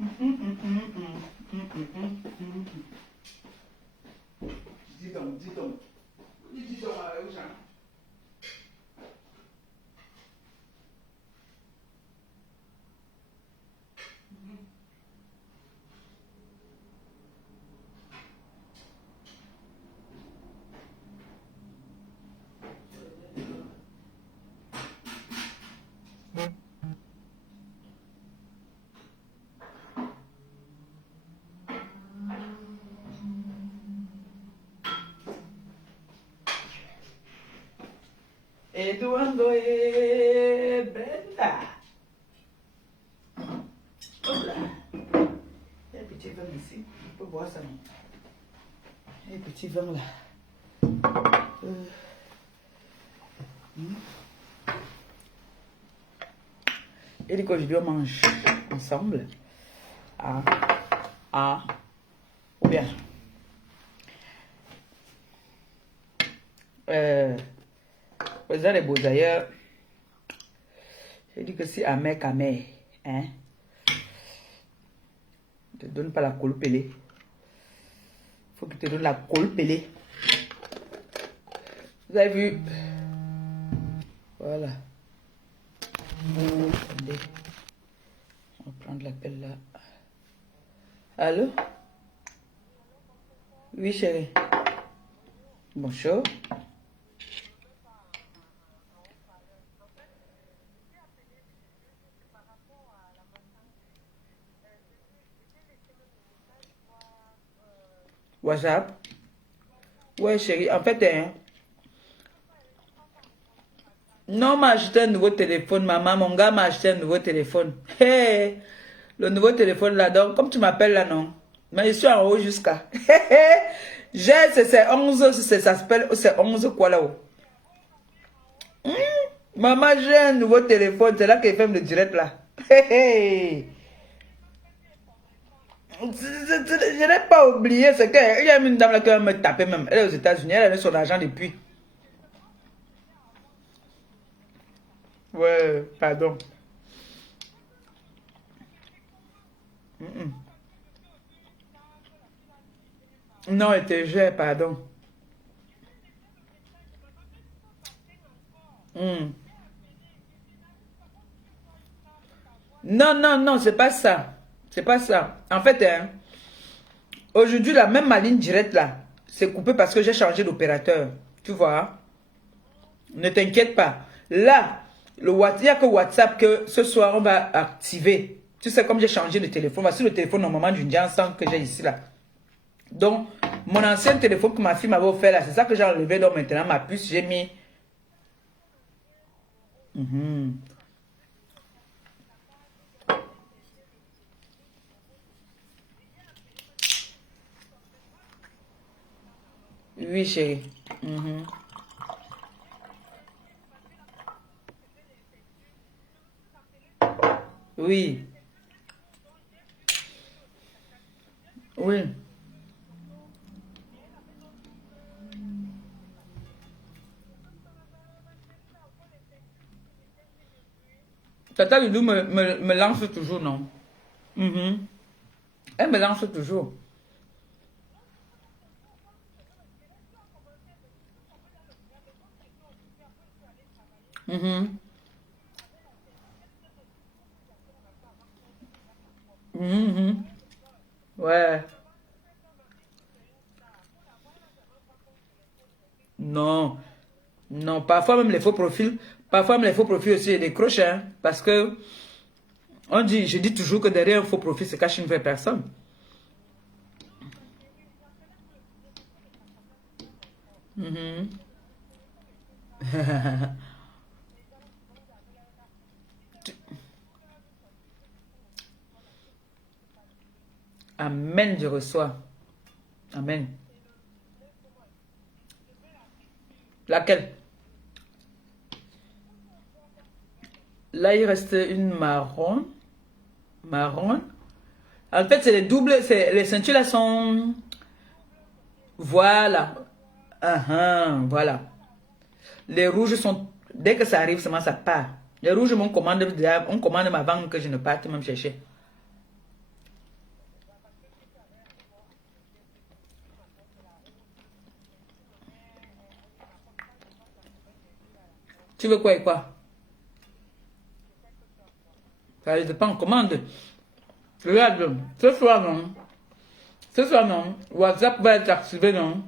Dis donc, dis donc. Dis donc, où ça? Eduardo et Brenda. Hop là. Il y a un petit vin ici. On peut boire ça, non? Il y a un petit vin là. Et dit qu'aujourd'hui on mange ensemble. Ou bien. Vous avez les beaux d'ailleurs. J'ai dit que si amer, hein, ne te donne pas la colle pelée. Faut qu'il te donne la colle pelée. Vous avez vu? Voilà. Attendez. On va prendre l'appel là. Allô? Oui, chérie. Bonjour. WhatsApp? Ouais, chérie. En fait, hein. Non, m'a acheté un nouveau téléphone, maman. Mon gars m'a acheté un nouveau téléphone. Hey, le nouveau téléphone là, donc, comme tu m'appelles là, non? Mais je suis en haut jusqu'à. C'est 11, ça s'appelle, c'est 11 quoi là-haut? Maman, j'ai un nouveau téléphone, c'est là qu'il fait le direct là. Je n'ai pas oublié, c'est qu'il y a une dame là qui va me taper même. Elle est aux États-Unis, elle a son argent depuis. Ouais, pardon. Non, elle te gère, pardon. Non, non, non, c'est pas ça. C'est pas ça. En fait, hein, aujourd'hui, la même ma ligne directe là, c'est coupé parce que j'ai changé d'opérateur. Tu vois? Ne t'inquiète pas. Là, il n'y a que WhatsApp que ce soir on va activer. Tu sais, comme j'ai changé de téléphone, voici le téléphone normalement d'une Janssen que j'ai ici là. Donc, mon ancien téléphone que ma fille m'avait offert là, c'est ça que j'ai enlevé. Donc maintenant, ma puce, j'ai mis. Oui, chérie. Oui. Oui. Tata Doudou me lance toujours, non? Elle me lance toujours. Ouais. Non. Non, parfois même les faux profils. Parfois même les faux profils aussi, ils décrochent, hein, parce que je dis toujours que derrière un faux profil se cache une vraie personne. Amen, je reçois. Amen. Laquelle? Là, il reste une marron. Marron. En fait, c'est les doubles. Les ceintures là sont. Voilà. Voilà. Les rouges sont. Dès que ça arrive, seulement ça part. Les rouges, on commande avant que je ne parte même chercher. Tu veux quoi et quoi? Ça dépend en commande. Regarde, ce soir non. Ce soir non. WhatsApp va être activé non.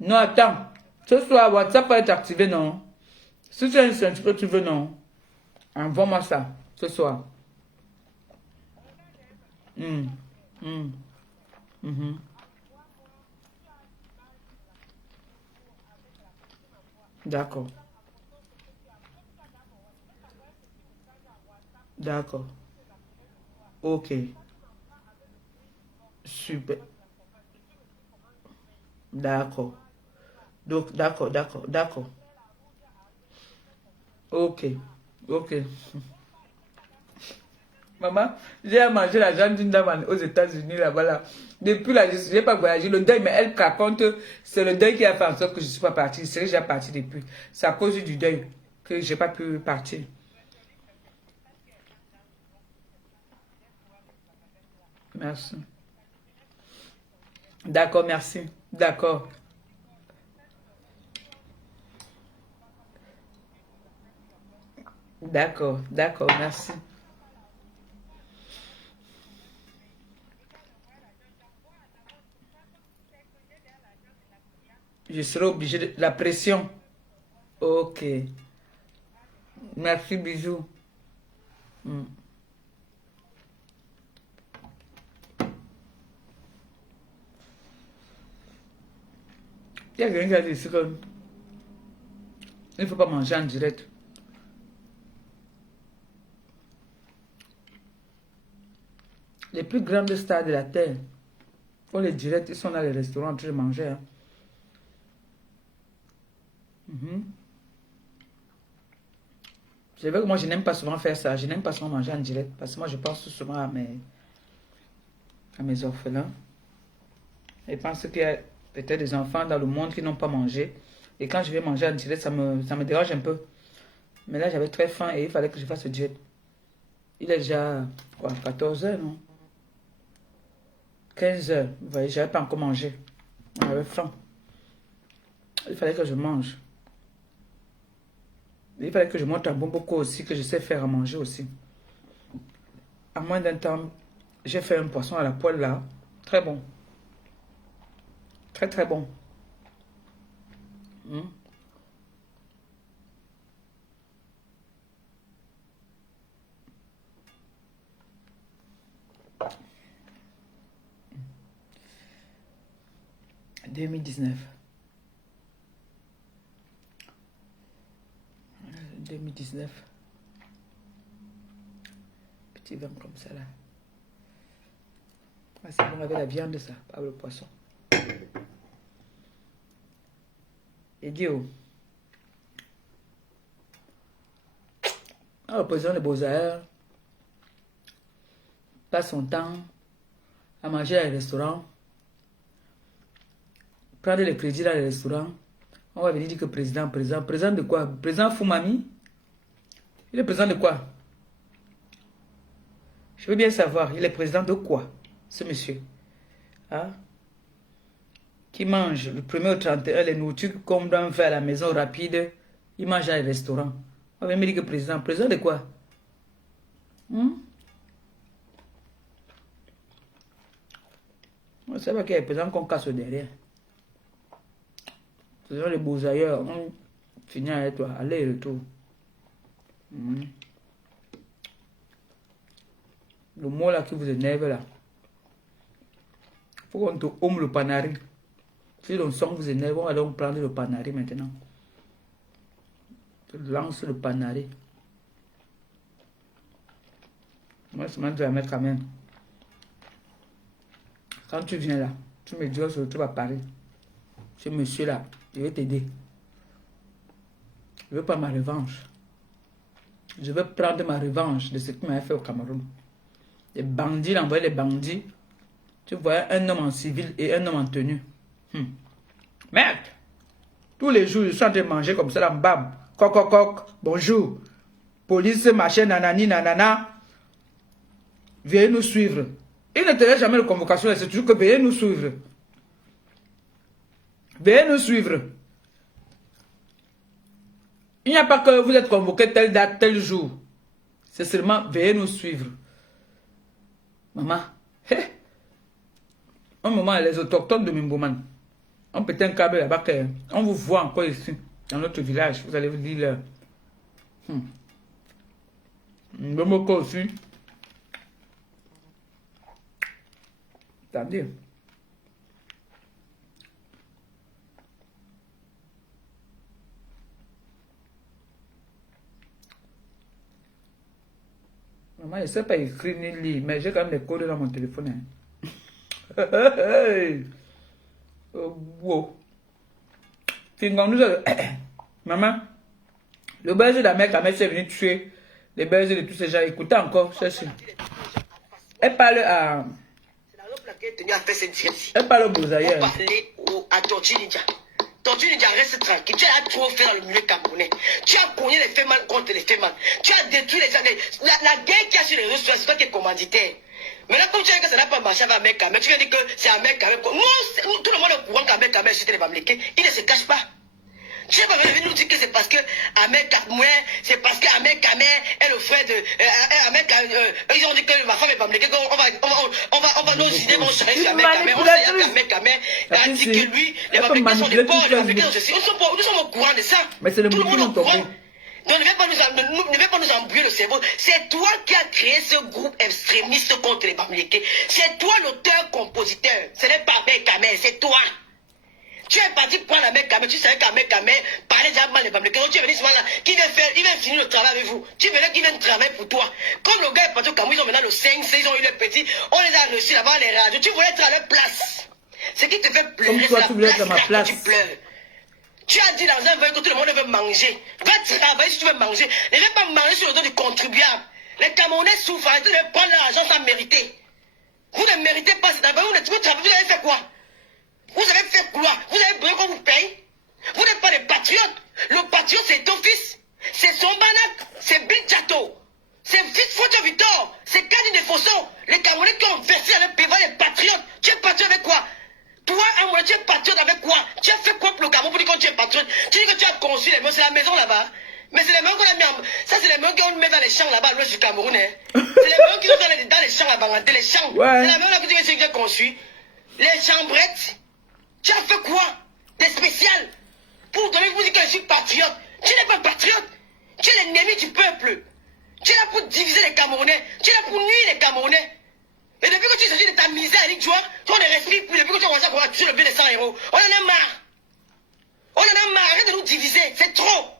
Non, attends. Ce soir, WhatsApp va être activé non. Si tu as une ceinture que tu veux non. Envoie-moi ça. Ce soir. Hmm. Hmm. Mhm. D'accord. D'accord. Ok. Super. D'accord. Donc, d'accord, d'accord, d'accord. Ok. Ok. Maman, j'ai mangé la jambe d'une dame aux États-Unis là-bas là. Depuis là, je n'ai pas voyagé. Le deuil, mais elle raconte, c'est le deuil qui a fait en sorte que je ne suis pas partie. Je serais déjà partie depuis. C'est à cause du deuil que je n'ai pas pu partir. Merci. D'accord, merci. D'accord. D'accord, d'accord, merci. Je serai obligée de... La pression. Ok. Merci, bisous. Hmm. Il y a quelqu'un qui a dit ici que il ne faut pas manger en direct. Les plus grandes stars de la terre, pour les directs, ils sont dans les restaurants en train de manger. Hein. Mhm. C'est vrai que moi, je n'aime pas souvent faire ça. Je n'aime pas souvent manger en direct. Parce que moi, je pense souvent à mes orphelins. Et je pense qu'il y a peut-être des enfants dans le monde qui n'ont pas mangé. Et quand je vais manger en direct, ça me dérange un peu. Mais là, j'avais très faim et il fallait que je fasse le direct. Il est déjà, quoi, 14 heures, non? 15 heures. Vous voyez, j'avais pas encore mangé. J'avais faim. Il fallait que je mange. Il fallait que je montre un bon beaucoup aussi, que je sais faire à manger aussi. À moins d'un temps, j'ai fait un poisson à la poêle là. Très bon. Très très bon. Hmm. 2019. 2019. Petit vin comme ça là. Ah, c'est bon avec la viande ça, pas le poisson. Idiot. Ah, le président de Beaux-Arts passe son temps à manger dans les restaurants, prendre les crédits dans les restaurants. On va venir dire que président, président. Président de quoi? Président Foumami? Il est président de quoi? Je veux bien savoir, il est président de quoi, ce monsieur? Hein? Qui mange le 1er au 31 les nourritures qu'on doit faire à la maison rapide, il mange dans les restaurants. On va me dire que président. Président de quoi? Hmm? On ne sait pas qu'il y a un président qu'on casse derrière. Ce sont les beaux ailleurs. On finit avec toi. Aller et retour. Hmm. Le mot là qui vous énerve là. Faut qu'on te homme le panari. Si le son vous énerve, on va donc prendre le panari maintenant. Je lance le panari. Moi, je m'en dois mettre quand même. Quand tu viens là, tu me dis, on se retrouve à Paris. Ce monsieur là, je vais t'aider. Je veux pas ma revanche. Je veux prendre ma revanche de ce qu'il m'a fait au Cameroun. Les bandits, il envoyé les bandits. Tu vois un homme en civil et un homme en tenue. Merde! Tous les jours, je suis en train de manger comme ça, là, bam. Coq, coq, coq, bonjour. Police, machin, nanani, nanana. Veuillez nous suivre. Il ne te laisse jamais de convocation, c'est toujours que veuillez nous suivre. Veuillez nous suivre. Il n'y a pas que vous êtes convoqué telle date, tel jour. C'est seulement veuillez nous suivre. Maman, un moment, les autochtones de Mimboman, on pète un câble là-bas, on vous voit encore ici, dans notre village. Vous allez vous dire, Mbomoko aussi. C'est-à-dire, maman, je ne sais pas écrire ni lire, mais j'ai quand même des codes dans mon téléphone. Wow. Maman, le berger d'Amérique, la mère est venue tuer les bergers de tous ces gens. Écoutez encore, cherchez. Elle parle à... Elle parle au Bouzaïen. On parlait à Tortue Ninja. Tortue Ninja, reste tranquille. Tu as trop fait dans le milieu camerounais. Tu as cogné les faits mal contre les faits mal. Tu as détruit les gens. La guerre qui a sur les réseaux, c'est toi qui es commanditaire. Maintenant, comme tu as dit que ça n'a pas marché avec Ahmed Kamel, tu viens dire que c'est Ahmed Kamel. Non, tout le monde est au courant qu'Ahmed Kamel c'était les Bamlékés. Il ne se cache pas. Tu n'es pas venu nous dire que c'est parce que Ahmed Kamel, c'est parce que Ahmed Kamel est le frère de Ahmed Kamel. Ils ont dit que ma femme est Bamlékée, on va nos idées vont changer sur Ahmed Kamel. On sait qu'Ahmed Kamel a dit que lui, les Bamlékés sont des pauvres, les Bamlékés sont ceci. Nous sommes au courant de ça. Mais c'est le tout le monde est au tombé. courant. Donc ne vais pas nous embrouiller le cerveau. C'est toi qui as créé ce groupe extrémiste contre les Bamlékés. C'est toi l'auteur-compositeur. Ce n'est pas Ahmed Kamel, c'est toi. Tu es parti prendre Ahmed Kamel, tu savais qu'Ahmed Kamel parlait déjà mal les Bamlékés. Donc tu es venu ce moment-là, il va finir le travail avec vous. Tu venais qu'il vienne travailler pour toi. Comme le gars est parti au Cameroun, ils ont maintenant le 5, ils ont eu le petit, on les a reçus là-bas les radios. Tu voulais être à leur place. Ce qui te fait pleurer, c'est la place, tu pleures. Tu as dit dans un vœu que tout le monde veut manger. Va travailler si tu veux manger. Ne viens pas manger sur le dos du contribuable. Les Camerounais souffrent, arrêtez de prendre l'argent sans mériter. Vous ne méritez pas cet argent. Vous avez fait quoi? Vous avez fait quoi? Vous avez besoin qu'on vous paye? Vous n'êtes pas des patriotes. Le patriote, c'est ton fils. C'est son Banak. C'est Big Jato. C'est fils Focho Victor. C'est Kadi de Fosso. Les Camerounais qui ont versé avec Péva, les patriotes. Tu es patriote avec quoi? Toi, Amoura, tu es patriote avec quoi? Tu as fait quoi pour le Cameroun pour dire que tu es patriote? Tu dis que tu as construit les maisons, c'est la maison là-bas. Mais c'est les maisons qu'on a mis en... Ça, c'est les maisons qu'on met dans les champs là-bas, à l'ouest du Cameroun. Hein. C'est les maisons qui sont dans les champs là-bas, les champs. Ouais. C'est la maison là que tu as construit. Les chambrettes. Tu as fait quoi? Des spéciales. Pour donner, vous dire que je suis patriote. Tu n'es pas patriote. Tu es l'ennemi du peuple. Tu es là pour diviser les Camerounais. Tu es là pour nuire les Camerounais. Et depuis que tu s'agis de ta misère, tu vois, toi, on ne respire plus. Depuis que tu as commencé à tuer le bien des 100 héros, on en a marre. On en a marre. Arrête de nous diviser. C'est trop.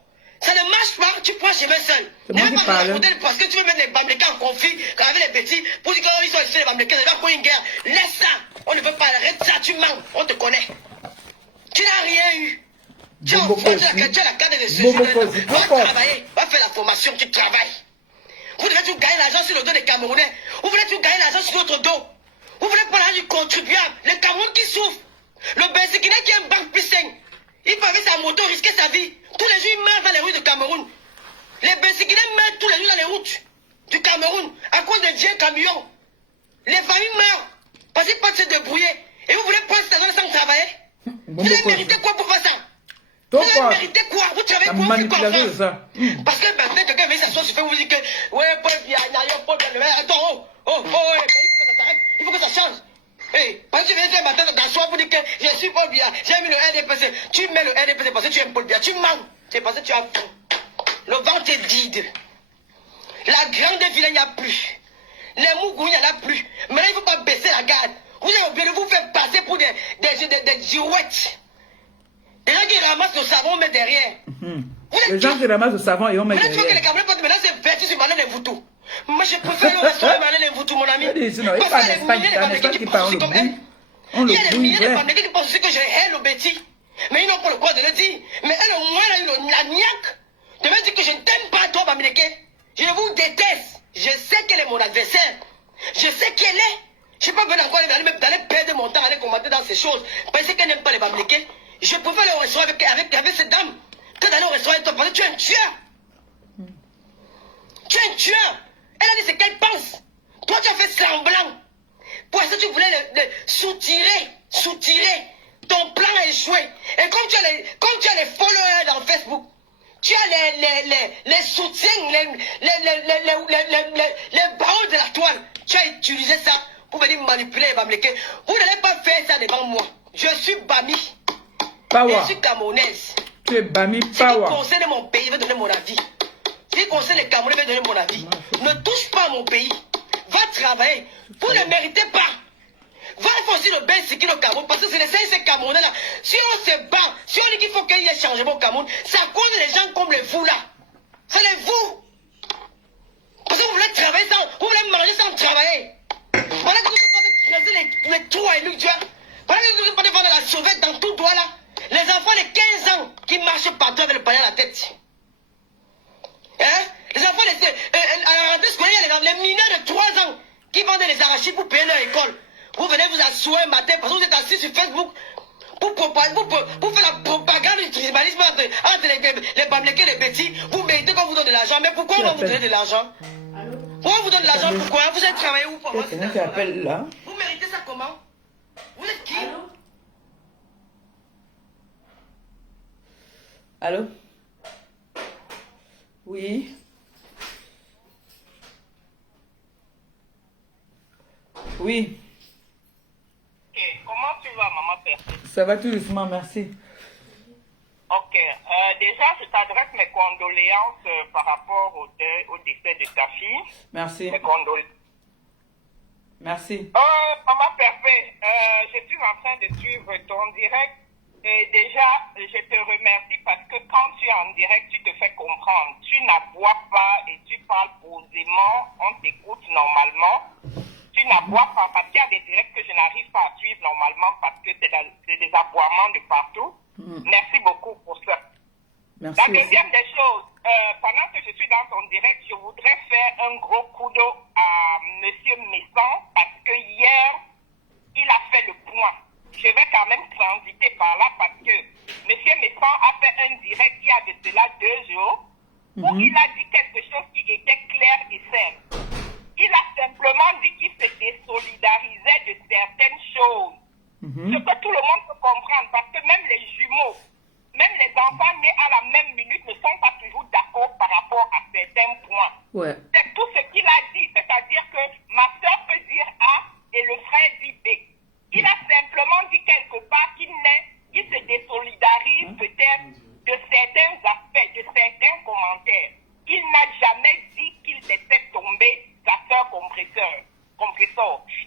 Ça ne marche pas. Tu prends chemin seul. Ne va pas nous raconter parce que tu veux mettre les Bamlékés en conflit avec les petits pour dire qu'ils sont les Bamlékés. Ça va pour une guerre. Laisse ça. On ne veut pas. Arrête ça. Tu mens. On te connaît. Tu n'as rien eu. Tu as la carte de ceci. Va travailler. Va faire la formation. Tu travailles. Vous devez tout gagner l'argent sur le dos des Camerounais. Vous voulez tout gagner l'argent sur votre dos. Vous voulez prendre l'argent du contribuable. Les Camerounais qui souffrent. Le Bensikina qui est un banque plus sain. Il peut avec sa moto risquer sa vie. Tous les jours, il meurt dans les rues du Cameroun. Les Bensikina meurent tous les jours dans les routes du Cameroun à cause des vieux camions. Les familles meurent parce qu'ils peuvent se débrouiller. Et vous voulez prendre cet argent sans travailler? Vous avez mérité quoi pour faire ça? Vous avez mérité quoi? Vous travaillez quoi? Vous quoi ça? Parce que maintenant, quelqu'un vient s'asseoir sur Facebook, vous dit que ouais, Paul Biya, Paul Biya, attends, il faut que ça s'arrête, il faut que ça change. Hey, parce que tu viens dire matin dans soir pour dire que je suis Paul Biya, j'ai mis le RDPC. Tu mets le RDPC parce que tu aimes Paul Biya, tu mens. C'est parce que tu as le ventre est vide. La grande ville, il n'y a plus. Les Mougou, il n'y en a plus. Maintenant, il ne faut pas baisser la garde. Vous avez oublié de vous faire passer pour des girouettes. Les gens qui ramassent le savon, on met derrière. Les gens qui ramassent le savon et on met derrière. Maintenant, tu vois que les Camerounais peuvent maintenant se verser sur Malène et Voutou. Moi, je préfère le restaurant Malène et Voutou, mon ami. Parce qu'il y a des milliers de Bamlékés qui pensent aussi comme elle. Il y a des milliers de Bamlékés qui pensent aussi que je hais le bêtis. Mais ils n'ont pas le droit de le dire. Mais elle, au moins, elle a eu la niaque de me dire que je ne t'aime pas, toi, Bamléké. Je vous déteste. Je sais qu'elle est mon adversaire. Je sais qui elle est. Je n'ai pas besoin encore d'aller perdre mon temps, aller commenter dans ces choses. Parce qu'elle n'aime pas les Bamlékés. Je préfère aller au restaurant avec cette dame que d'aller au restaurant avec toi. Parce que tu es un tueur. Tu es un tueur. Elle a dit ce qu'elle pense. Toi, tu as fait semblant. Pour ça, tu voulais le soutirer. Ton plan a échoué. Et comme tu as les followers dans Facebook, Tu as les soutiens, les barreaux de la toile. Tu as utilisé ça pour venir manipuler et Bamileke. Vous n'allez pas faire ça devant moi. Je suis Bami. Power. Je suis camerounaise. Tu es Bami Ce qui Power. concerne mon pays, je vais donner mon avis. Ce qui concerne les Camerounais, je vais donner mon avis. Ne touche pas à mon pays. Va travailler. Vous ne méritez pas. Va faire aussi le bain qui le Cameroun. Parce que c'est ces Camerounais là. Si on se bat, si on dit qu'il faut qu'il y ait changement au Cameroun, c'est à cause des gens comme les vous là. C'est les vous. Parce que vous voulez travailler sans, vous voulez manger sans travailler. Voilà que vous pouvez creuser les trous à lui, tu vois. Voilà que vous pouvez faire de la sauvette dans tout droit là. Les enfants de 15 ans qui marchent partout avec le panier à la tête. Hein? Les enfants à la rentrée scolaire, les mineurs de 3 ans qui vendent les arachides pour payer leur école. Vous venez vous asseoir un matin parce que vous êtes assis sur Facebook pour faire la propagande du tribalisme entre les Bamileke et les petits. Vous méritez qu'on vous donne de l'argent. Mais pourquoi on va vous donner de l'argent? Pourquoi on vous donne de l'argent? Pourquoi? Vous êtes travaillé où pour avoir cet argent? Là. Vous méritez ça comment? Vous êtes qui? Allô? Oui. Oui. Ok, comment tu vas, maman Père? Ça va tout doucement, merci. Ok, déjà, je t'adresse mes condoléances par rapport au décès de ta fille. Merci. Mes condoléances. Merci. Maman Parfait, je suis en train de suivre ton direct et déjà, je te remercie parce que quand tu es en direct, tu te fais comprendre. Tu n'aboies pas et tu parles posément, on t'écoute normalement. Tu n'aboies pas parce qu'il y a des directs que je n'arrive pas à suivre normalement parce que c'est des aboiements de partout. Merci beaucoup pour ça. Merci. La deuxième des choses, pendant que je suis dans ton direct, je voudrais faire un gros coup d'eau à Monsieur Messan parce que hier, il a fait le point. Je vais quand même transiter par là parce que Monsieur Messan a fait un direct il y a de cela 2 jours où il a dit quelque chose qui était clair et simple. Il a simplement dit qu'il se désolidarisait de certaines choses. Ce que tout le monde peut comprendre parce que même les jumeaux, même les enfants nés à la même minute ne sont pas toujours d'accord par rapport à certains points. Ouais. C'est tout ce qu'il a dit, c'est-à-dire que ma soeur peut dire A et le frère dit B. Il a simplement dit quelque part qu'il se désolidarise peut-être de certains aspects, de certains commentaires. Il n'a jamais dit qu'il laissait tomber sa soeur compresseur.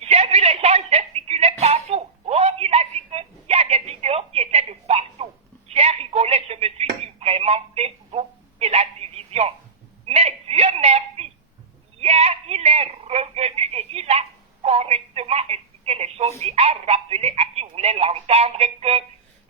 J'ai vu les gens gesticuler partout. Oh, il a dit qu'il y a des vidéos qui étaient de partout. J'ai rigolé, je me suis dit vraiment Facebook et la division. Mais Dieu merci, hier il est revenu et il a correctement expliqué les choses et a rappelé à qui voulait l'entendre que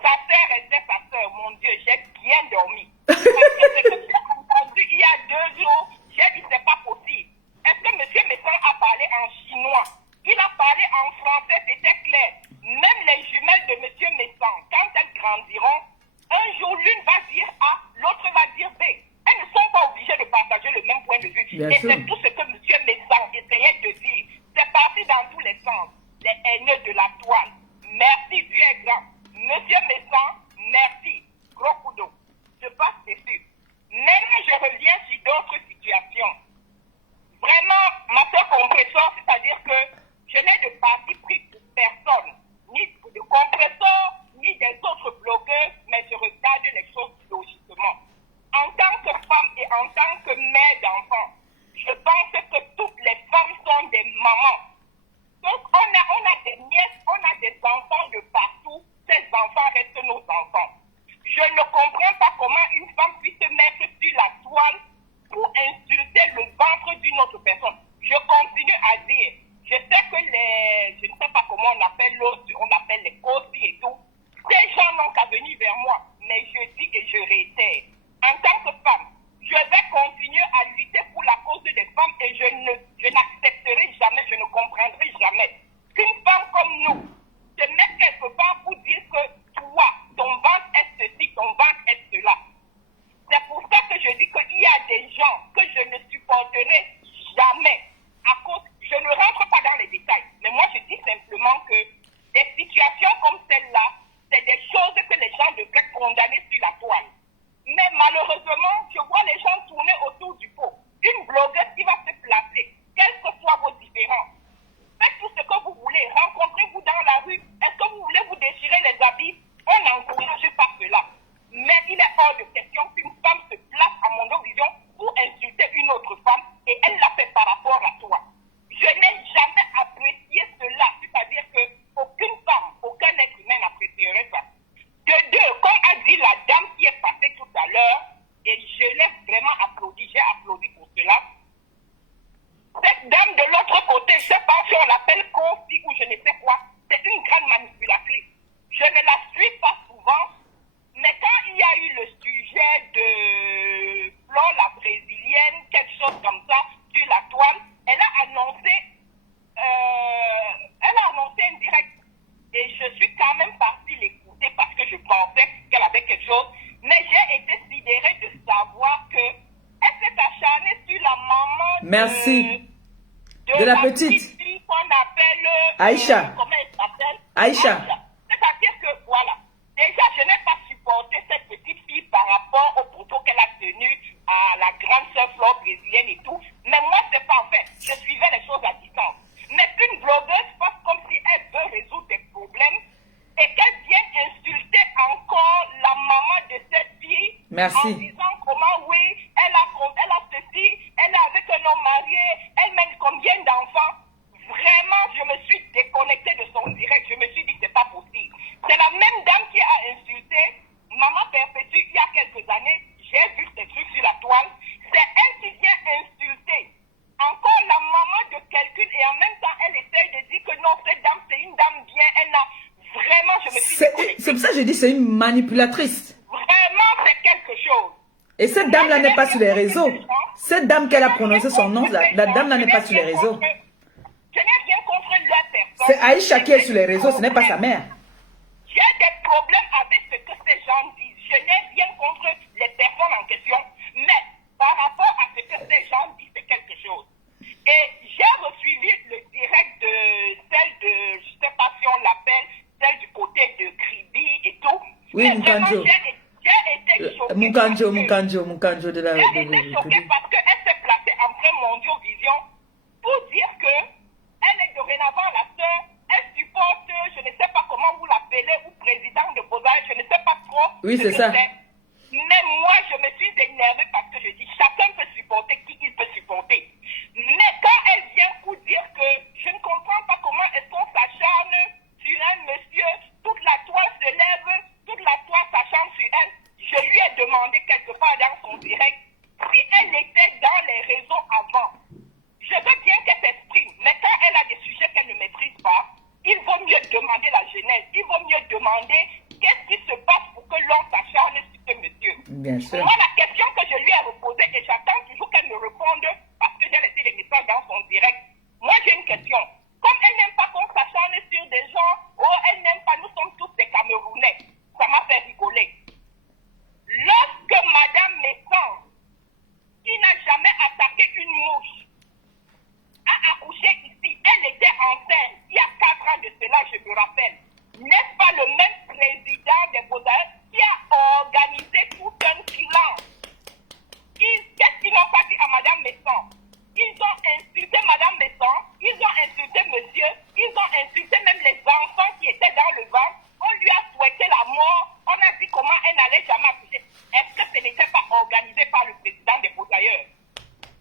sa sœur était sa sœur. Mon Dieu, j'ai bien dormi. Parce que ce que j'ai entendu il y a 2 jours, j'ai dit c'est pas possible. Est-ce que M. Messan a parlé en chinois? Il a parlé en français, c'était clair. Même les jumelles de M. Messan, quand elles grandiront, un jour l'une va dire A, l'autre va dire B. Elles ne sont pas obligées de partager le même point de vue. Bien et sûr. c'est tout ce que M. Messan essayait de dire. C'est parti dans tous les sens. Les haineux de la toile. Merci, Dieu est grand. M. Messan, merci. Gros coup d'eau. Je passe dessus. Maintenant, je reviens sur d'autres situations. Vraiment, ma soeur compresseur, c'est-à-dire que je n'ai de parti pris pour personne, ni de compresseur, ni des autres blogueurs, mais je regarde les choses logiquement. En tant que femme et en tant que mère d'enfants, je pense que toutes les femmes sont des mamans. Donc on a des nièces, on a des enfants de partout, ces enfants restent nos enfants. Je ne comprends pas comment une femme puisse se mettre sur la toile pour insulter le ventre d'une autre personne. Je continue à dire, je sais que je ne sais pas comment on appelle l'autre, on appelle les causes et tout. Ces gens n'ont qu'à venir vers moi, mais je dis et je réitère. En tant que femme, je vais continuer à lutter pour la cause des femmes et je n'accepterai jamais, je ne comprendrai jamais qu'une femme comme nous se mette quelque part pour dire que toi, ton ventre est ceci, ton ventre est cela. C'est pour ça que je dis qu'il y a des gens que je ne supporterai jamais à cause, je ne rentre pas dans les détails, mais moi je dis simplement que des Je n'ai jamais apprécié cela. C'est-à-dire qu'aucune femme, aucun être humain n'apprécierait ça. De deux, comme a dit la dame qui est passée tout à l'heure, et je l'ai vraiment applaudi, j'ai applaudi pour cela. Cette dame de l'autre côté, je ne sais pas si on l'appelle confi ou je ne sais quoi, c'est une grande manipulatrice. Je ne la suis pas souvent, mais quand il y a eu le sujet de Flo, la brésilienne, quelque chose comme ça, sur la toile, elle a annoncé un direct. Et je suis quand même partie l'écouter parce que je pensais qu'elle avait quelque chose. Mais j'ai été sidérée de savoir que elle s'est acharnée sur la maman Merci. De la petite fille qu'on appelle Aïcha. comment elle s'appelle? Aïcha. C'est-à-dire que voilà. Déjà, je n'ai pas supporté cette petite fille par rapport au propos qu'elle a tenu à la grande sœur Flore brésilienne et tout. Mais moi, c'est pas fait. Je suivais les choses à distance. Mais qu'une blogueuse fasse comme si elle veut résoudre des problèmes et qu'elle vienne insulter encore la maman de cette fille. Merci. En disant comment, oui, elle a ceci, elle est avec un homme marié, elle mène combien d'enfants. Vraiment, je me suis déconnectée de son direct. Je me suis dit que c'est pas possible. C'est la même dame qui a insulté Maman Perpétue il y a quelques années. J'ai vu ces trucs sur la toile. C'est elle qui vient insulter encore la maman de quelqu'un et en même temps elle essaye de dire que non, cette dame c'est une dame bien. Elle a vraiment, je me suis déconnectée. C'est pour ça que je dis c'est une manipulatrice. Vraiment, c'est quelque chose. Et cette dame-là n'est pas sur les réseaux. Cette dame qu'elle a prononcé son nom, la dame-là n'est pas sur les réseaux. Je n'ai rien contre leur personne. C'est Aïcha qui est sur les réseaux, ce n'est pas sa mère. J'ai des problèmes avec ce que ces gens disent. Je n'ai rien contre les personnes en question, mais par rapport à ce que ces gens disent, c'est quelque chose. Et j'ai resuivi le direct de celle de, je ne sais pas si on l'appelle, celle du côté de Kribi et tout. Oui, mais vraiment, Moukanjo. j'ai été choquée. Moukanjo de la... J'ai été choquée parce qu'elle s'est placée en pré mondiaux vision pour dire que elle est dorénavant la sœur, elle supporte, je ne sais pas comment vous l'appelez, ou président de Bozal, je ne sais pas trop. Oui, c'est ça. Mais moi, je me suis énervée parce que je dis, chacun peut supporter qui il peut supporter. Mais quand elle vient pour dire que je ne comprends pas comment est-ce qu'on s'acharne sur un monsieur, toute la toile se lève, toute la toile s'acharne sur elle, je lui ai demandé quelque part dans son direct si elle était dans les réseaux avant. Je veux bien qu'elle s'exprime, mais quand elle a des sujets qu'elle ne maîtrise pas, il vaut mieux demander la genèse, il vaut mieux demander qu'est-ce qui se passe pour que l'on s'acharne sur ce monsieur. Bien sûr. Moi, la question que je lui ai reposée, et j'attends toujours qu'elle me réponde, parce que j'ai laissé les messages dans son direct, moi j'ai une question. Comme elle n'aime pas qu'on s'acharne sur des gens, oh, elle n'aime pas, nous sommes tous des Camerounais, ça m'a fait rigoler. Lorsque Madame Messan, qui n'a jamais attaqué une mouche, a accouché ici, elle était enceinte il y a 4 ans de cela, je me rappelle. N'est-ce pas le même président des Beaux-Arts qui a organisé tout un clan? Qu'est-ce qu'ils n'ont pas dit à Madame Messan? Ils ont insulté Madame Messan, ils ont insulté monsieur, ils ont insulté même les enfants qui étaient dans le ventre. On lui a souhaité la mort, on a dit comment elle n'allait jamais accoucher. Est-ce que ce n'était pas organisé par le président des Beaux-Arts?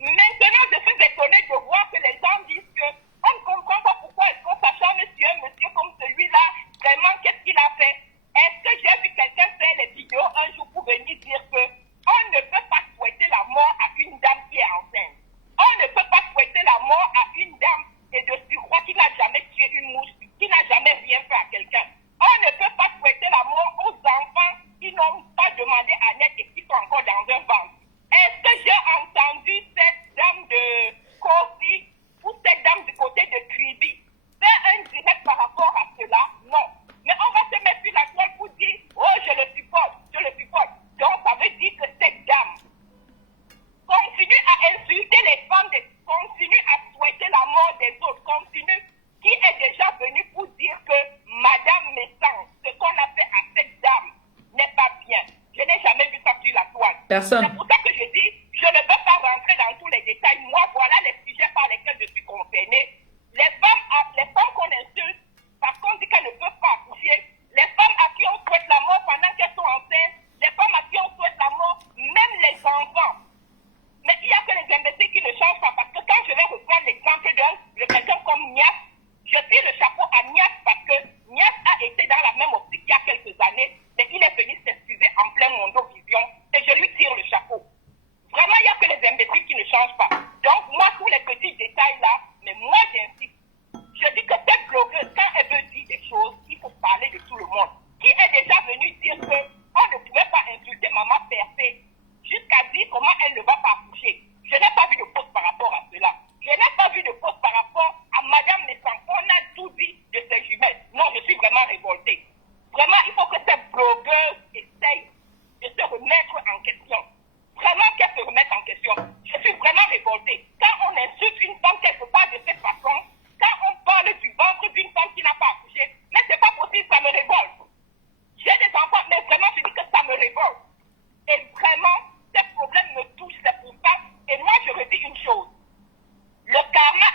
Maintenant, je suis étonnée de voir que les gens disent que on ne comprend pas pourquoi est-ce qu'on s'acharne sur un monsieur comme celui-là. Vraiment, qu'est-ce qu'il a fait? Est-ce que j'ai vu quelqu'un faire les vidéos un jour pour venir dire que on ne peut pas souhaiter la mort à une dame qui est enceinte? On ne peut pas souhaiter la mort à une dame et de surcroît qui n'a jamais tué une mouche, qui n'a jamais rien fait à quelqu'un. On ne peut pas souhaiter la mort aux enfants qui n'ont pas demandé à naître et qui sont encore dans un ventre. Est-ce que j'ai entendu cette dame de Kofi ou cette dame du côté de Kribi faire un direct par rapport à cela? Non. Mais on va se mettre sur la toile pour dire, oh, je le supporte, je le supporte. Donc, ça veut dire que cette dame continue à insulter les femmes, continue à souhaiter la mort des autres, continue, qui est déjà venu pour dire que Madame Messan, ce qu'on a fait à cette dame n'est pas bien. Je n'ai jamais vu ça sur la toile. Personne. C'est pour ça que je dis, je ne veux pas rentrer dans tous les détails. Moi, voilà les sujets par lesquels je suis concernée. Les femmes qu'on insulte, parce qu'on dit qu'elles ne peuvent pas accoucher, les femmes à qui on souhaite la mort pendant qu'elles sont enceintes, les femmes à qui on souhaite la mort, même les enfants. Mais il n'y a que les imbéciles qui ne changent pas, parce que quand je vais reprendre l'exemple d'un, je vais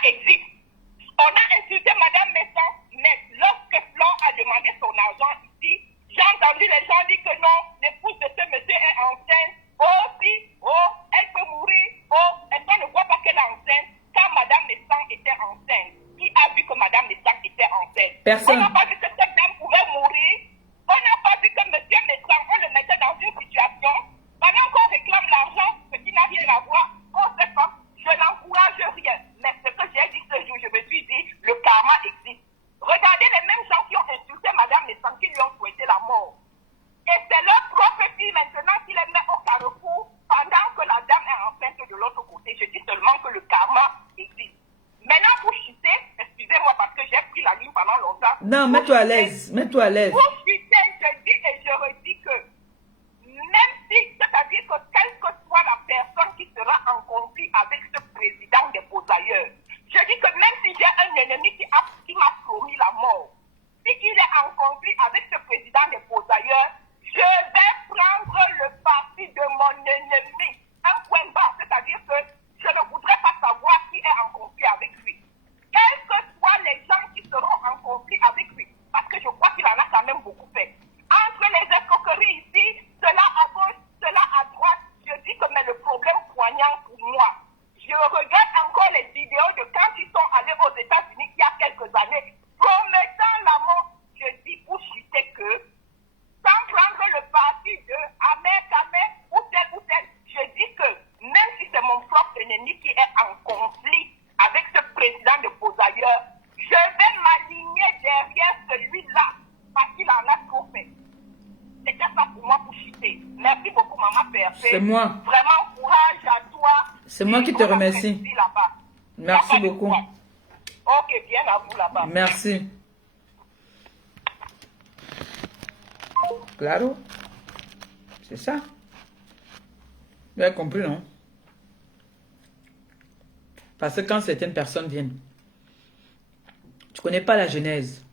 existe. On a insulté Madame Messan, mais lorsque Flon a demandé son argent ici, j'ai entendu les gens dire que non, l'épouse de ce monsieur est enceinte. Oh si, oh, elle peut mourir. Oh, est-ce qu'on ne voit pas qu'elle est enceinte? Quand Madame Messan était enceinte, qui a vu que Madame Messan était enceinte? Personne. On n'a pas vu que cette dame pouvait mourir. On n'a pas vu que monsieur Messan, on le mettait dans une situation. Pendant qu'on réclame l'argent, ce qui n'a rien à voir, on sait pas. Je n'encourage rien. Mais ce que j'ai dit ce jour, je me suis dit, le karma existe. Regardez les mêmes gens qui ont insulté Madame Messan, qui lui ont souhaité la mort. Et c'est leur propre fille maintenant qui les met au carrefour pendant que la dame est enceinte de l'autre côté. Je dis seulement que le karma existe. Maintenant, pour chuter, excusez-moi parce que j'ai pris la ligne pendant longtemps. Non, mets-toi à l'aise, mets-toi à l'aise. Pour chuter, je dis et je redis que même si, c'est-à-dire que quelle que soit la personne qui sera en conflit avec ce président des posailleurs, je dis que même si j'ai un ennemi qui m'a promis la mort, si il est en conflit avec ce président des posailleurs, je vais prendre le parti de mon ennemi. Un point bas, c'est-à-dire que je ne voudrais pas savoir qui est en conflit avec lui. Quels que soient les gens qui seront en conflit avec lui, parce que je crois qu'il en a quand même beaucoup fait. Entre les escroqueries ici, cela à gauche, cela à droite, je dis que mais le problème poignant pour moi. Je regarde encore les vidéos de quand ils sont allés aux États-Unis il y a quelques années, promettant la mort. Je dis pour chuter que, sans prendre le parti de Ahmed ou tel, je dis que même si c'est mon propre ennemi qui est en conflit avec ce président de Posailleurs, je vais m'aligner derrière celui-là parce qu'il en a trop fait. C'était ça pour moi pour chuter. Merci beaucoup, Maman Perfait. C'est moi. Vraiment, courage à toi. C'est moi qui te remercie. Merci beaucoup. Ok, bien à vous là-bas. Merci. Claro. C'est ça. Vous avez compris, non? Parce que quand certaines personnes viennent, tu ne connais pas la genèse.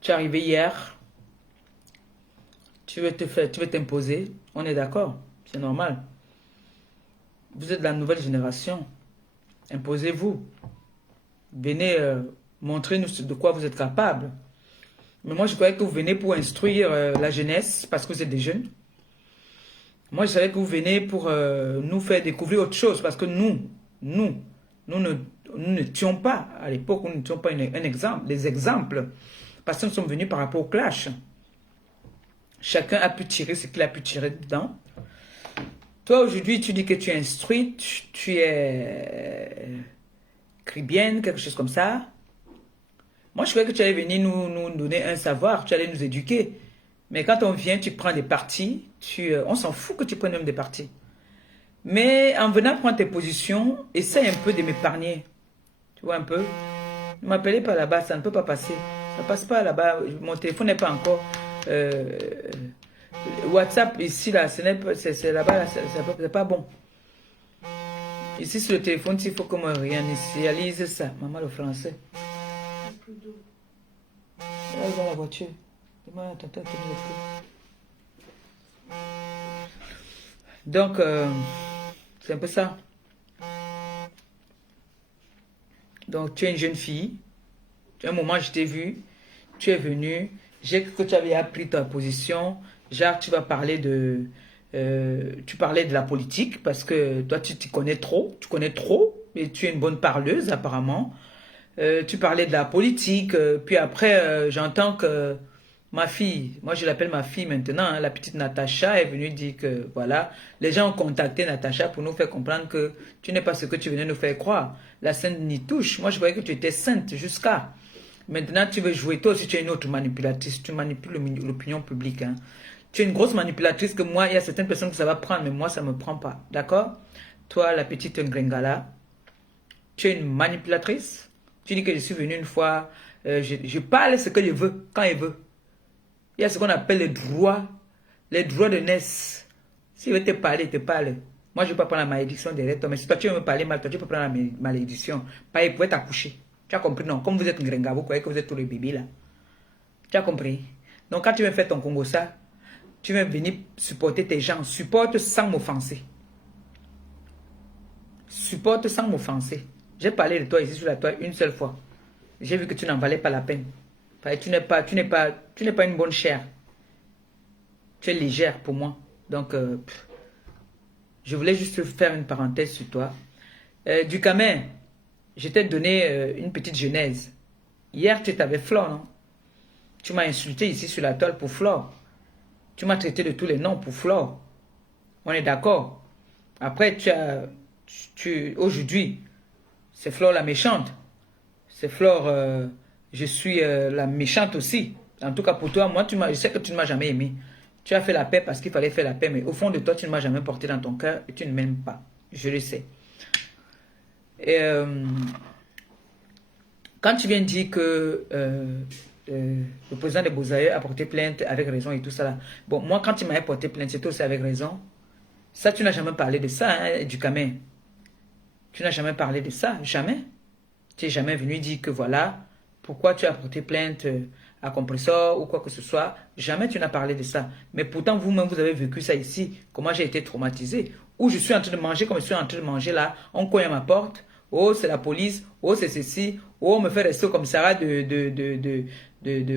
Tu es arrivé hier, tu veux t'imposer, on est d'accord, c'est normal. Vous êtes la nouvelle génération, imposez-vous. Venez montrer-nous de quoi vous êtes capable. Mais moi, je croyais que vous venez pour instruire la jeunesse, parce que vous êtes des jeunes. Moi, je savais que vous venez pour nous faire découvrir autre chose, parce que nous n'étions pas, à l'époque, nous n'étions pas un exemple, des exemples, parce que nous sommes venus par rapport au clash. Chacun a pu tirer ce qu'il a pu tirer dedans. Toi, aujourd'hui, tu dis que tu es instruite, tu es cribienne, quelque chose comme ça. Moi, je croyais que tu allais venir nous donner un savoir, tu allais nous éduquer. Mais quand on vient, tu prends des partis, on s'en fout que tu prennes même des partis. Mais en venant prendre tes positions, essaye un peu de m'épargner. Tu vois un peu? Ne m'appelez pas là-bas, ça ne peut pas passer. Ça ne passe pas là-bas, mon téléphone n'est pas encore... WhatsApp, ici, là, c'est là-bas, là, c'est pas bon. Ici, sur le téléphone, il faut qu'on me réinitialise ça. Maman, le français. Là, dans la voiture. Donc, c'est un peu ça. Donc, tu es une jeune fille. À un moment, je t'ai vu. Tu es venue. J'ai cru que tu avais appris ta position. Genre, tu vas parler de... tu parlais de la politique parce que toi, tu connais trop. Tu connais trop. Et tu es une bonne parleuse, apparemment. Tu parlais de la politique. Puis après, j'entends que ma fille, moi je l'appelle ma fille maintenant, hein, la petite Natacha est venue dire que, voilà, les gens ont contacté Natacha pour nous faire comprendre que tu n'es pas ce que tu venais nous faire croire. La sainte n'y touche. Moi, je croyais que tu étais sainte jusqu'à... Maintenant, tu veux jouer. Toi aussi, tu es une autre manipulatrice. Tu manipules l'opinion publique. Hein. Tu es une grosse manipulatrice que moi, il y a certaines personnes que ça va prendre, mais moi, ça ne me prend pas. D'accord? Toi, la petite Ngringala, tu es une manipulatrice. Tu dis que je suis venue une fois. Je parle ce que je veux, quand je veux. Il y a ce qu'on appelle les droits de naissance. S'il veut te parler, il te parle. Moi, je ne vais pas prendre la malédiction derrière toi. Mais si toi, tu veux me parler mal, toi, tu peux prendre la malédiction. Pareil, il pourrait t'accoucher. Tu as compris? Non, comme vous êtes Ngrenga, vous croyez que vous êtes tous les bébés là. Tu as compris? Donc quand tu veux faire ton Congo ça, tu veux venir supporter tes gens. Supporte sans m'offenser. Supporte sans m'offenser. J'ai parlé de toi ici sur la toile une seule fois. J'ai vu que tu n'en valais pas la peine. Tu n'es pas une bonne chair. Tu es légère pour moi. Donc, je voulais juste faire une parenthèse sur toi. Du Camer, je t'ai donné une petite genèse. Hier, tu étais avec Flore, non? Tu m'as insulté ici sur la toile pour Flore. Tu m'as traité de tous les noms pour Flore. On est d'accord. Après, aujourd'hui, c'est Flore la méchante. C'est Flore, je suis la méchante aussi. En tout cas, pour toi, moi, je sais que tu ne m'as jamais aimé. Tu as fait la paix parce qu'il fallait faire la paix, mais au fond de toi, tu ne m'as jamais porté dans ton cœur et tu ne m'aimes pas. Je le sais. Et quand tu viens dire que le président de Bozaïeux a porté plainte avec raison et tout ça là. Bon, moi, quand il m'avait porté plainte, c'était aussi avec raison. Ça, tu n'as jamais parlé de ça, hein, du Camer. Tu n'as jamais parlé de ça, jamais. Tu n'es jamais venu dire que voilà, pourquoi tu as porté plainte à Compressor ou quoi que ce soit. Jamais tu n'as parlé de ça. Mais pourtant, vous-même, vous avez vécu ça ici. Comment j'ai été traumatisé. Ou je suis en train de manger comme je suis en train de manger là. On cogne à ma porte. Oh, c'est la police. Oh, c'est ceci. Oh, on me fait rester au commissariat de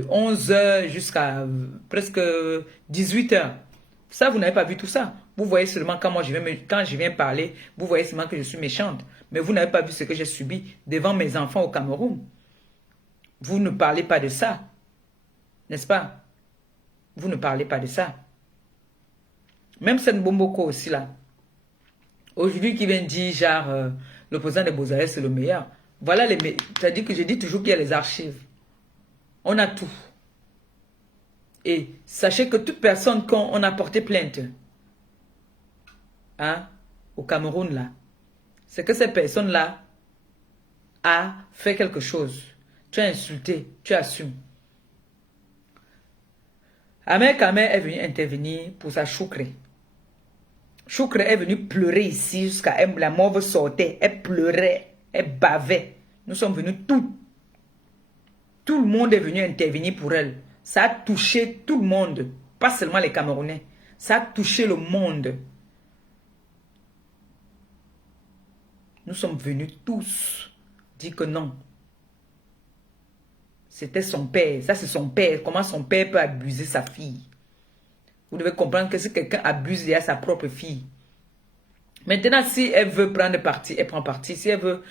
11 h jusqu'à presque 18 h. Ça, vous n'avez pas vu tout ça. Vous voyez seulement quand je viens parler, vous voyez seulement que je suis méchante. Mais vous n'avez pas vu ce que j'ai subi devant mes enfants au Cameroun. Vous ne parlez pas de ça. N'est-ce pas? Vous ne parlez pas de ça. Même Sen Bomboko aussi là. Aujourd'hui qui vient dire genre l'opposant de Bozaïeux c'est le meilleur. Voilà les meilleurs. C'est-à-dire que je dis toujours qu'il y a les archives. On a tout. Et sachez que toute personne quand on a porté plainte hein, au Cameroun là, c'est que cette personne-là a fait quelque chose. Tu as insulté, tu assumes. Ahmed Camer est venu intervenir pour sa Choukre. Choukre est venue pleurer ici jusqu'à la mauve sortait. Elle pleurait, elle bavait. Nous sommes venus tout le monde est venu intervenir pour elle. Ça a touché tout le monde, pas seulement les Camerounais. Ça a touché le monde. Nous sommes venus tous dire que non. C'était son père. Ça, c'est son père. Comment son père peut abuser sa fille? Vous devez comprendre que si quelqu'un abuse, il y a sa propre fille. Maintenant, si elle veut prendre parti, elle prend parti. Si elle veut...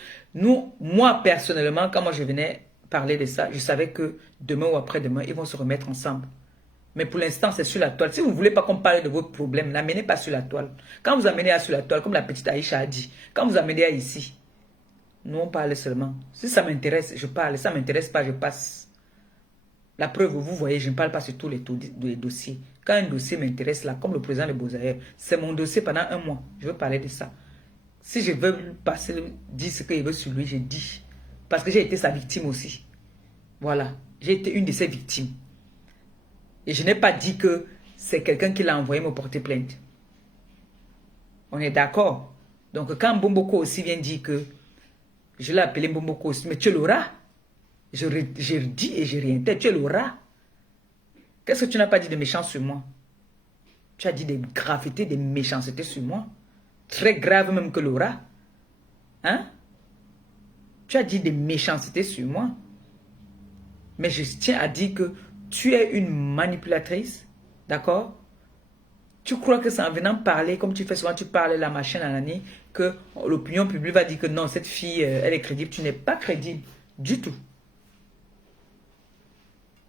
Moi, personnellement, quand moi je venais parler de ça, je savais que demain ou après-demain, ils vont se remettre ensemble. Mais pour l'instant, c'est sur la toile. Si vous ne voulez pas qu'on parle de votre problème, n'amenez pas sur la toile. Quand vous amenez sur la toile, comme la petite Aïcha a dit, quand vous amenez ici, nous on parle seulement. Si ça m'intéresse, je parle. Si ça ne m'intéresse pas, je passe. La preuve, vous voyez, je ne parle pas sur tous les dossiers. Quand un dossier m'intéresse, là, comme le président de Bozaïeux, c'est mon dossier pendant un mois. Je veux parler de ça. Si je veux dire ce qu'il veut sur lui, je dis. Parce que j'ai été sa victime aussi. Voilà. J'ai été une de ses victimes. Et je n'ai pas dit que c'est quelqu'un qui l'a envoyé me porter plainte. On est d'accord. Donc quand Mbomboko aussi vient dire que je l'ai appelé Mbomboko aussi, mais tu es le rat. Je dis et je réintègre, tu es le rat. Qu'est-ce que tu n'as pas dit de méchant sur moi? Tu as dit des gravités, des méchancetés sur moi. Très grave même que le rat. Hein? Tu as dit des méchancetés sur moi. Mais je tiens à dire que tu es une manipulatrice. D'accord? Tu crois que c'est en venant parler, comme tu fais souvent, tu parles la machin, la nani, que l'opinion publique va dire que non, cette fille, elle est crédible. Tu n'es pas crédible du tout.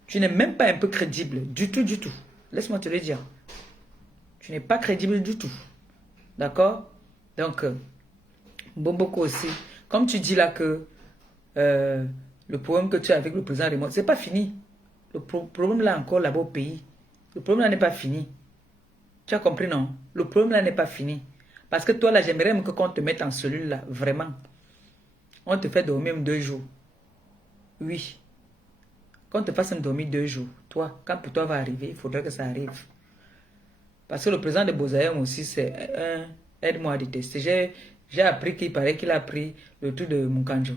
Tu n'es même pas un peu crédible. Du tout, du tout. Laisse-moi te le dire. Tu n'es pas crédible du tout. D'accord? Donc, Bomboko aussi. Comme tu dis là que le problème que tu as avec le président Raymond, c'est pas fini. Le problème là encore là-bas au pays. Le problème là n'est pas fini. Tu as compris, non? Le problème là n'est pas fini. Parce que toi là, j'aimerais même que qu'on te mette en cellule là. Vraiment. On te fait dormir même 2 jours. Oui. Qu'on te fasse dormir 2 jours. Toi, quand pour toi va arriver, il faudrait que ça arrive. Parce que le président de Bozaïeux aussi, c'est un... Aide-moi à détester. J'ai appris qu'il paraît qu'il a pris le tout de Munkanjo.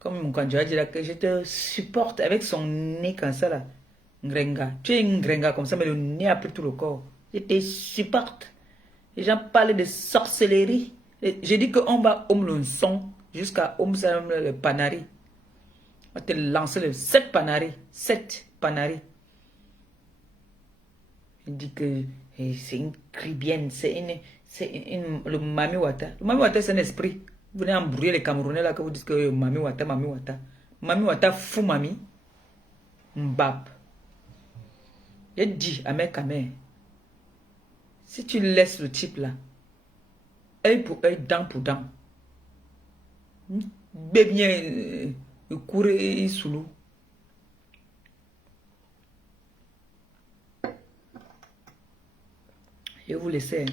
Comme Munkanjo a dit là, que je te supporte avec son nez comme ça là. Ngrenga. Tu es Ngrenga comme ça, mais le nez a pris tout le corps. Je te supporte. Les gens parlent de sorcellerie. J'ai dit qu'on va le son jusqu'à le Panari. On va te lancer les 7 Panari. 7 Panari. Il dit que c'est une cribienne, le Mami Wata. Le Mami Wata, c'est un esprit. Vous venez embrouiller les Camerounais là que vous dites que Mami Wata, Mami Wata. Mami Wata, fou Mami. Mbap. J'ai dit à mes camés, si tu laisses le type là, œil pour œil, dent pour dent, bien courir sous l'eau. Je vais vous laisser.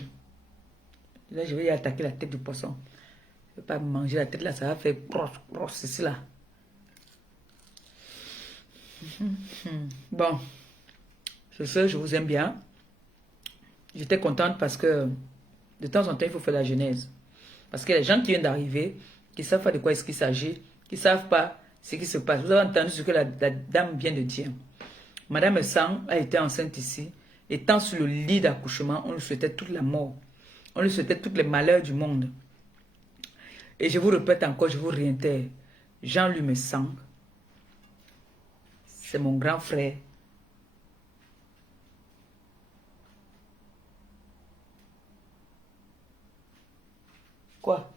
Là, je vais y attaquer la tête du poisson. Je ne vais pas manger la tête là, ça va faire brosse, c'est là. Bon, sur ce, je vous aime bien. J'étais contente parce que de temps en temps, il faut faire la genèse. Parce que les gens qui viennent d'arriver, qui ne savent pas de quoi est-ce qu'il s'agit, qui ne savent pas ce qui se passe. Vous avez entendu ce que la dame vient de dire. Madame Sang a été enceinte ici. Étant sur le lit d'accouchement, on lui souhaitait toute la mort. On lui souhaitait tous les malheurs du monde. Et je vous répète encore, je vous réitère. Jean-Louis Sang, c'est mon grand frère. Quoi?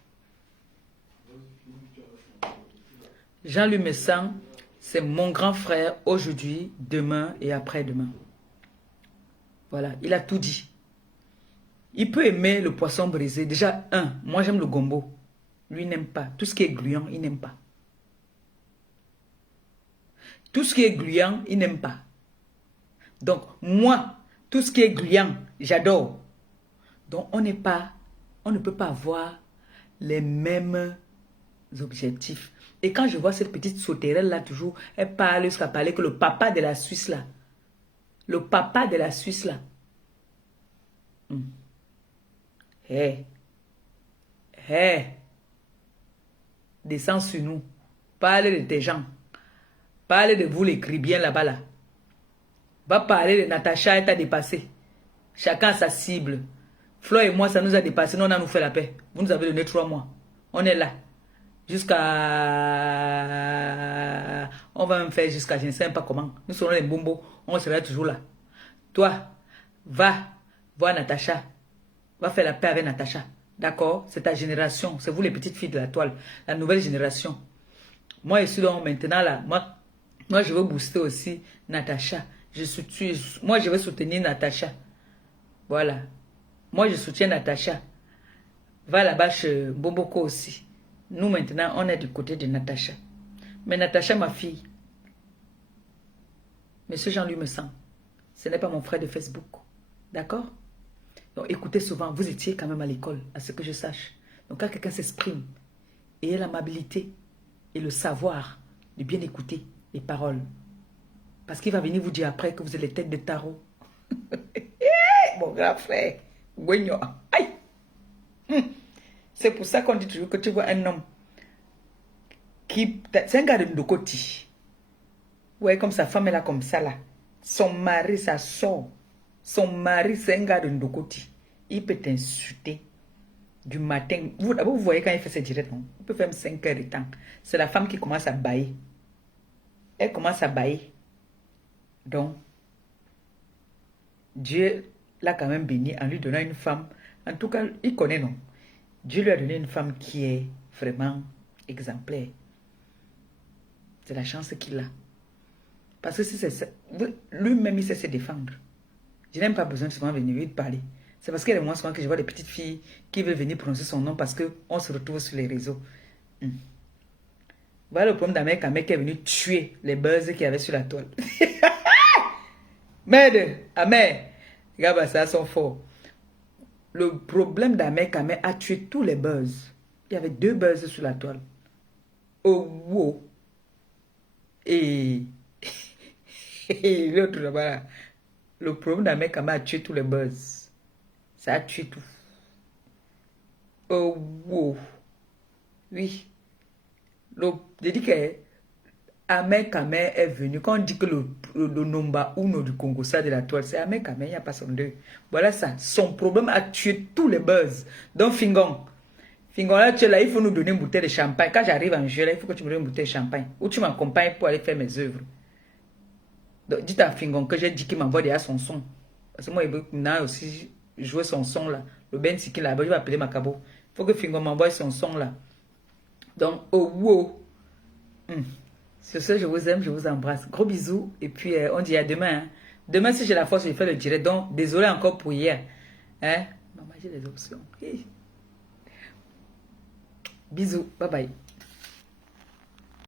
Jean-Louis Messang, c'est mon grand frère aujourd'hui, demain et après-demain. Voilà, il a tout dit. Il peut aimer le poisson brisé. Déjà, moi j'aime le gombo. Lui n'aime pas. Tout ce qui est gluant, il n'aime pas. Tout ce qui est gluant, il n'aime pas. Donc, moi, tout ce qui est gluant, j'adore. Donc, on ne peut pas avoir les mêmes objectifs. Et quand je vois cette petite sauterelle là, toujours, elle parle jusqu'à parler que le papa de la Suisse là. Le papa de la Suisse là. Descends sur nous. Parle de tes gens. Parle de vous les cribiens là-bas là. Va parler de Natacha, elle t'a dépassé. Chacun a sa cible. Flo et moi, ça nous a dépassé. Nous, on a nous fait la paix. Vous nous avez donné 3 mois. On est là. Jusqu'à... On va même faire jusqu'à... Je ne sais même pas comment. Nous serons les bombos. On sera toujours là. Toi, va voir Natacha. Va faire la paix avec Natacha. D'accord? C'est ta génération. C'est vous les petites filles de la toile. La nouvelle génération. Moi, je suis donc maintenant là. Moi, je veux booster aussi Natacha. Moi, je veux soutenir Natacha. Voilà. Moi, je soutiens Natacha. Va là-bas chez Boboko aussi. Nous, maintenant, on est du côté de Natacha. Mais Natacha, ma fille, Monsieur Jean-Louis me sent. Ce n'est pas mon frère de Facebook. D'accord? Donc, écoutez souvent. Vous étiez quand même à l'école, à ce que je sache. Donc, quand quelqu'un s'exprime, ayez l'amabilité et le savoir de bien écouter les paroles. Parce qu'il va venir vous dire après que vous êtes les têtes de tarot. Mon grand frère. Aïe. C'est pour ça qu'on dit toujours que tu vois un homme qui... C'est un gars de Ndokoti. Ouais, comme sa femme est là comme ça là. Son mari, ça sort. Son mari, c'est un gars de Ndokoti. Il peut t'insulter du matin. Vous voyez quand il fait ses directs, non? Il peut faire 5 heures de temps. C'est la femme qui commence à bailler. Elle commence à bailler. Donc, Dieu l'a quand même béni en lui donnant une femme. En tout cas, il connaît, non? Dieu lui a donné une femme qui est vraiment exemplaire. C'est la chance qu'il a. Parce que si c'est lui-même, il sait se défendre. Je n'ai même pas besoin de souvent venir lui parler. C'est parce qu'il y a moins souvent que je vois des petites filles qui veulent venir prononcer son nom parce qu'on se retrouve sur les réseaux. Voilà le problème d'un mec qui est venu tuer les buzz qu'il y avait sur la toile. Merde, amen. Regarde, ça sont forts. Le problème d'Ahmed Kamé a tué tous les buzz. Il y avait 2 buzz sur la toile. Oh, wow. Et l'autre là-bas, le problème d'Ahmed Kamé a tué tous les buzz. Ça a tué tout. Oh, wow. Oui. Je dis que Ahmed Kamé est venu. Quand on dit que le Nomba Uno du Congo, ça de la toile, c'est Ahmed Kamé, il n'y a pas son deux. Voilà ça. Son problème a tué tous les buzz. Donc, Fingon. Fingon, là, tu es là, il faut nous donner une bouteille de champagne. Quand j'arrive en jeu, là, il faut que tu me donnes une bouteille de champagne. Ou tu m'accompagnes pour aller faire mes œuvres. Donc, dites à Fingon que j'ai dit qu'il m'envoie déjà son son. Parce que moi, il a aussi joué son son là. Le Ben Siki là-bas, je vais appeler Macabo. Il faut que Fingon m'envoie son son là. Donc, oh, wow. Sur ce, je vous aime, je vous embrasse. Gros bisous. Et puis, on dit à demain. Hein. Demain, si j'ai la force, je vais faire le direct. Donc, désolé encore pour hier. Hein? Maman, j'ai les options. Hey. Bisous. Bye bye.